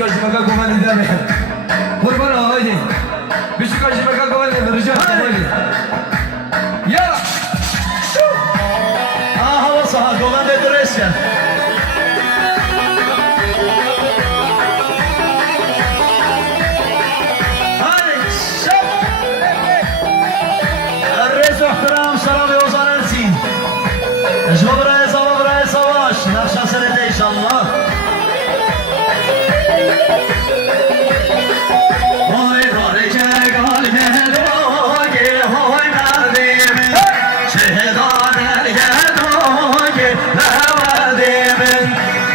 Beşiktaş'ı baka komandı deme. Kurban haydi. Beşiktaş'ı baka komandı rica ederim. Ya. Hava saha komandı durursun. احترام سلام اوزان السين اجوا براي سواش نخشى سنة ان شاء الله هاي دارك قلبي هاي هاي مردم شهدان الهداك لودم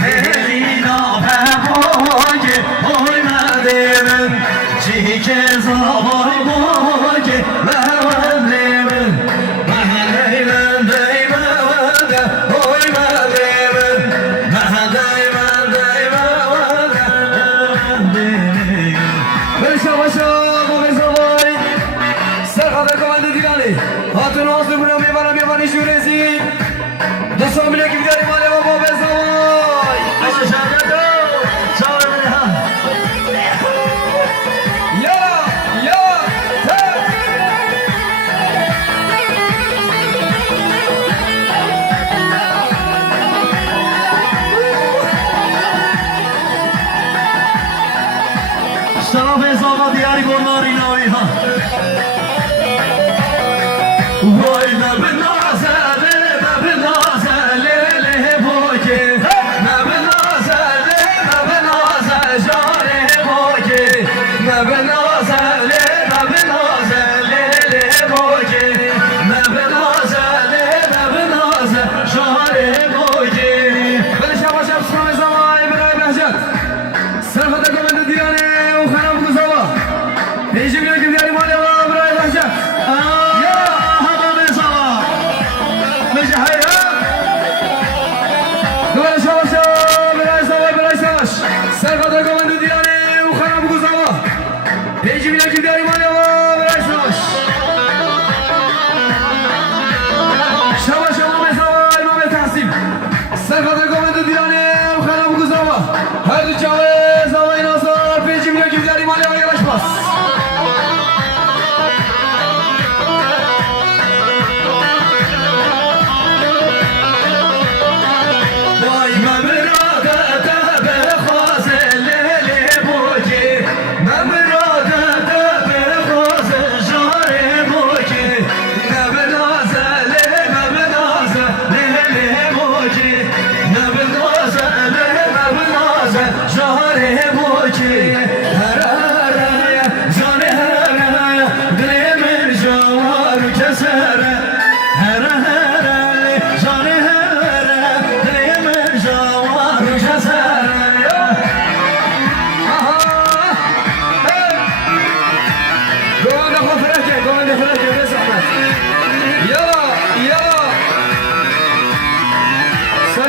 هلينا بهاك هاي مردم چیک زبای باک Hatun olsun buna mevan işi rezil. Dostum bile gibi derim alev baba bezavay. Aşağıda çağır beni ha. Şaraf hesaba diyari gorlar inavi ha. Vay ne binazele, ne binazele boke, ne binazele, ne binazele jare boke, ne binazele, ne binazele boke, ne binazele, ne binazele jare boke. Böyle şavaş yapsın zaman İbrahim Behçet. Sırfada komandı diyane o kanam kuzava. Ejimle gibi derim alev İbrahim Behçet. Serkada komandı diyane uxanam kuzava. Ejimle gibi derim alev İbrahim Savaş. Şavaş mesava imam tahsim. Serkada komandı diyane uxanam kuzava. Her düçave zavay nazar. Ejimle gibi derim alev yavaşmaz.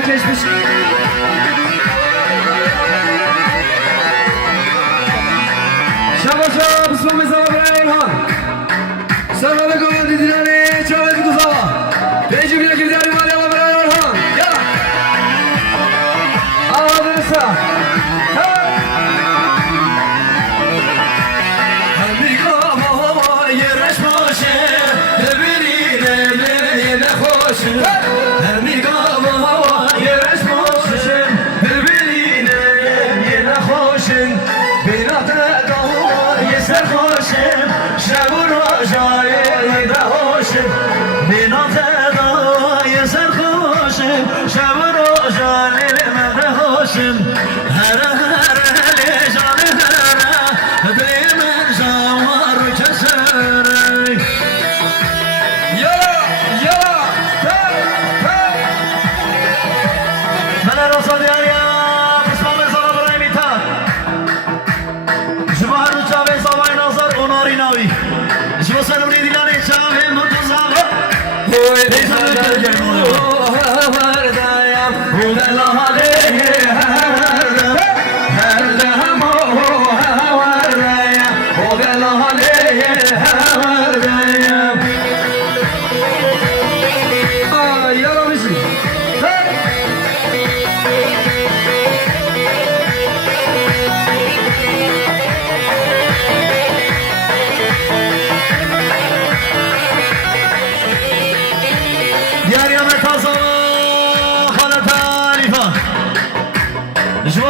Geçmiş. Şabaşa Müslüman Mesava İbrahim Han. Sarılı komandı dinane çavet kuzava. Peki bile gibi derim Ali Allah İbrahim Han. Yala. Ağladırsa.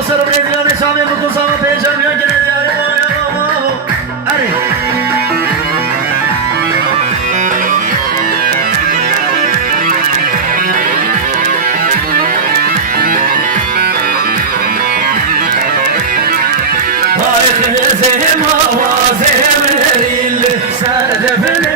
سر بری دیلان شامی مکو ساما پیشم یا گره دیاری اری Vay kızım avazım erildi, sadefine